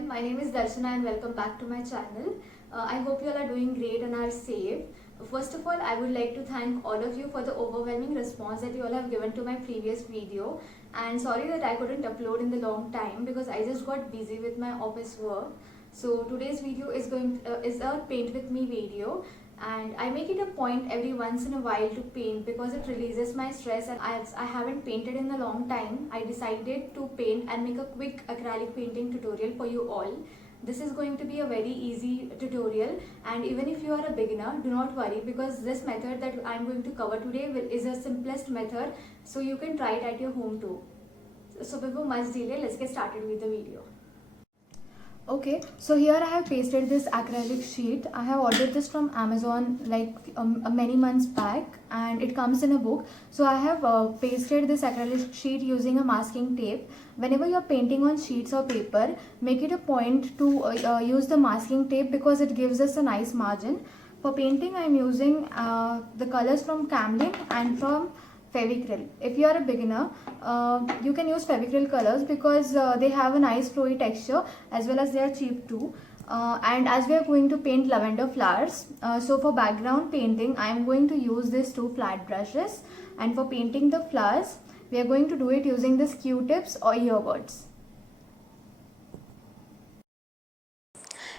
everyone, my name is Darshana and welcome back to my channel. I hope you all are doing great and are safe. First of all, I would like to thank all of you for the overwhelming response that you all have given to my previous video, and sorry that I couldn't upload in the long time because I just got busy with my office work. So today's video is a paint with me video, and I make it a point every once in a while to paint because it releases my stress, and I haven't painted in a long time. I decided to paint and make a quick acrylic painting tutorial for you all. This is going to be a very easy tutorial, and even if you are a beginner, do not worry because this method that I'm going to cover today is the simplest method, so you can try it at your home too. So before much delay, let's get started with the video. Okay, so here I have pasted this acrylic sheet. I have ordered this from Amazon like many months back, and it comes in a book. So I have pasted this acrylic sheet using a masking tape. Whenever you are painting on sheets or paper, make it a point to use the masking tape because it gives us a nice margin. For painting, I am using the colors from Camlin and from Fevicryl. If you are a beginner, you can use Fevicryl colors because they have a nice flowy texture as well as they are cheap too. And as we are going to paint lavender flowers, so for background painting I am going to use these two flat brushes, and for painting the flowers we are going to do it using this Q-tips or earbuds.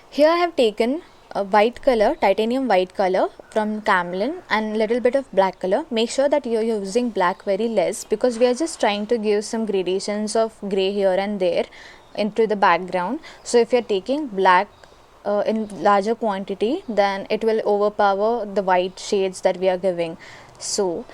Here I have taken a white color, titanium white color from Camlin, and little bit of black color. Make sure that you are using black very less because we are just trying to give some gradations of grey here and there into the background. So if you are taking black in larger quantity, then it will overpower the white shades that we are giving. So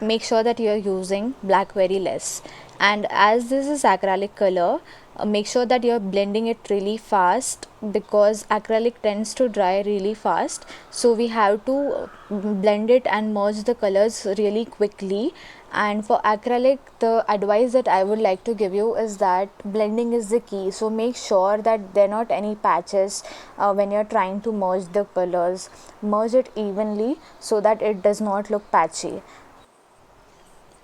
make sure that you are using black very less. And as this is acrylic color, make sure that you're blending it really fast because acrylic tends to dry really fast, so we have to blend it and merge the colors really quickly. And for acrylic, the advice that I would like to give you is that blending is the key, so make sure that there are not any patches when you're trying to merge the colors. Merge it evenly so that it does not look patchy.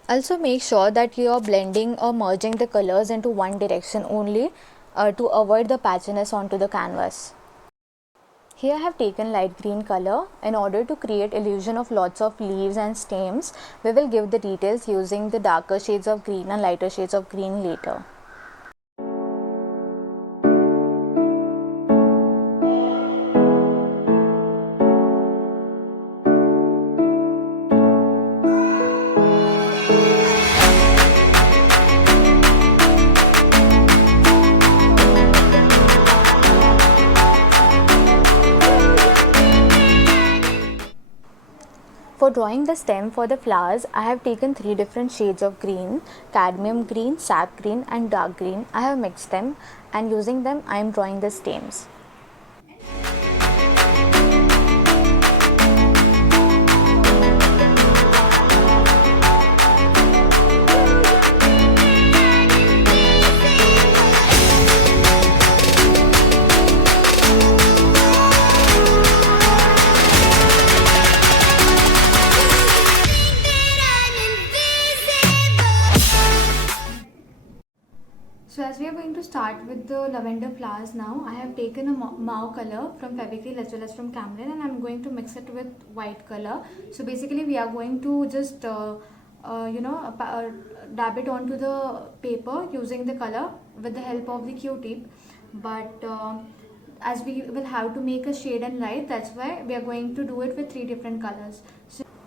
Also make sure that you are blending or merging the colors into one direction only to avoid the patchiness onto the canvas. Here I have taken light green color. In order to create illusion of lots of leaves and stems, we will give the details using the darker shades of green and lighter shades of green later. For drawing the stem for the flowers, I have taken 3 different shades of green: cadmium green, sap green and dark green. I have mixed them, and using them I am drawing the stems. So as we are going to start with the lavender flowers now, I have taken a mauve color from Fevicryl as well as from Camlin, and I am going to mix it with white color. So basically we are going to just dab it onto the paper using the color with the help of the Q-tip. But as we will have to make a shade and light, that's why we are going to do it with 3 different colors.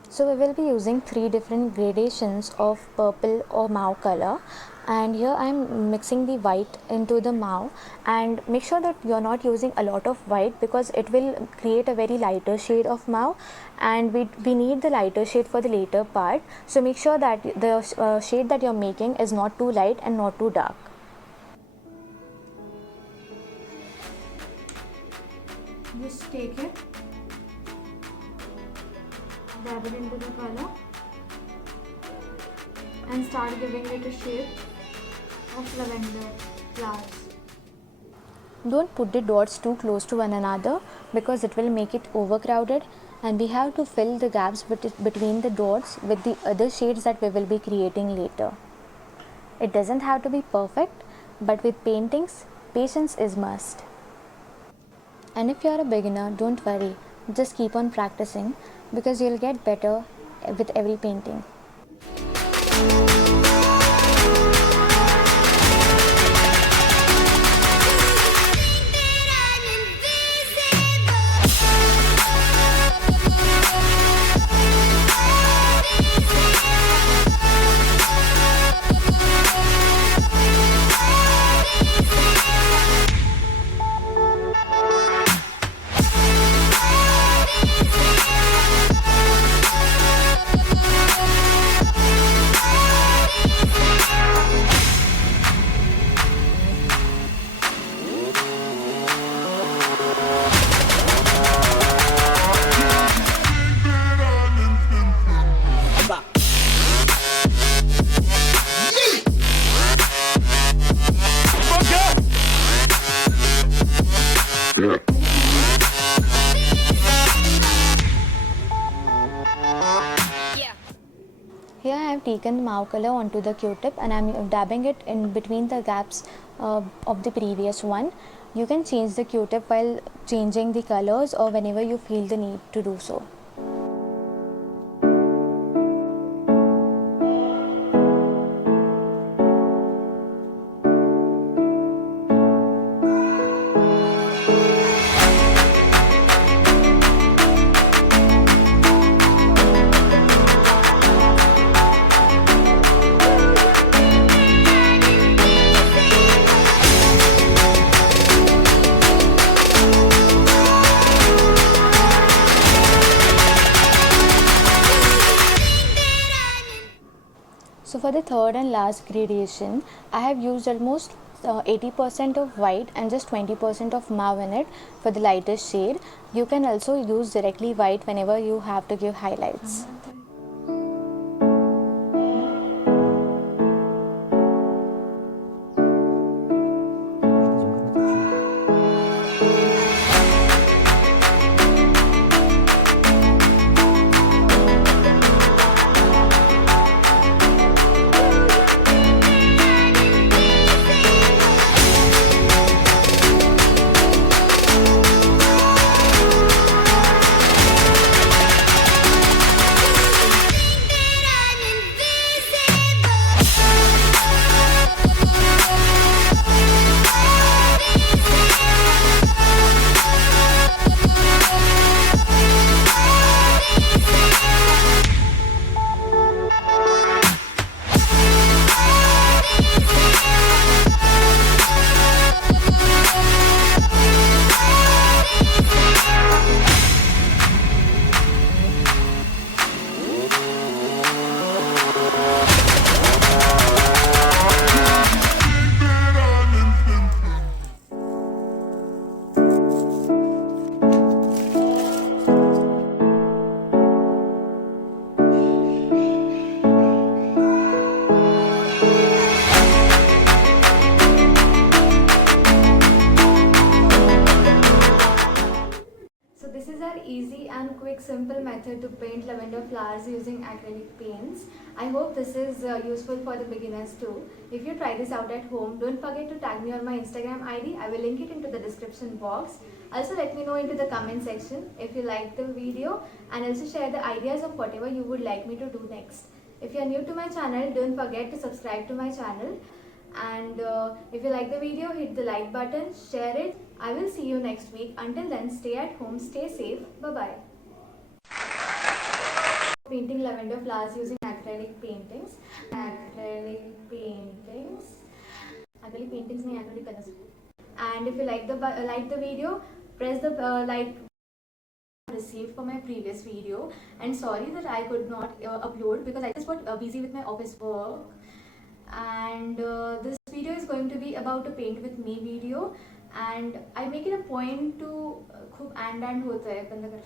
So we will be using 3 different gradations of purple or mauve color, and here I am mixing the white into the mauve. And make sure that you are not using a lot of white because it will create a very lighter shade of mauve, and we need the lighter shade for the later part. So make sure that the shade that you are making is not too light and not too dark. Just take it, dab it into the color and start giving it a shape of lavender flowers. Don't put the dots too close to one another because it will make it overcrowded, and we have to fill the gaps between the dots with the other shades that we will be creating later. It doesn't have to be perfect, but with paintings Patience is must. And if you are a beginner, don't worry. Just keep on practicing because you'll get better with every painting. Here I have taken the mauve color onto the Q-tip and I am dabbing it in between the gaps of the previous one. You can change the Q-tip while changing the colors or whenever you feel the need to do so. So for the third and last gradation, I have used almost 80% of white and just 20% of mauve in it for the lightest shade. You can also use directly white whenever you have to give highlights. Easy and quick simple method to paint lavender flowers using acrylic paints. I hope this is useful for the beginners too. If you try this out at home, don't forget to tag me on my Instagram ID. I will link it into the description box. Also let me know into the comment section if you liked the video, and also share the ideas of whatever you would like me to do next. If you are new to my channel, don't forget to subscribe to my channel. And if you like the video, hit the like button, share it. I will see you next week. Until then, stay at home, stay safe. Bye-bye. Painting lavender flowers using acrylic paintings. Acrylic paintings नहीं, acrylic colors. And if you like the video, press the like received for my previous video. And sorry that I could not upload because I just got busy with my office work. And this video is going to be about a paint with me video, and I make it a point to खूब and होता है बंद कर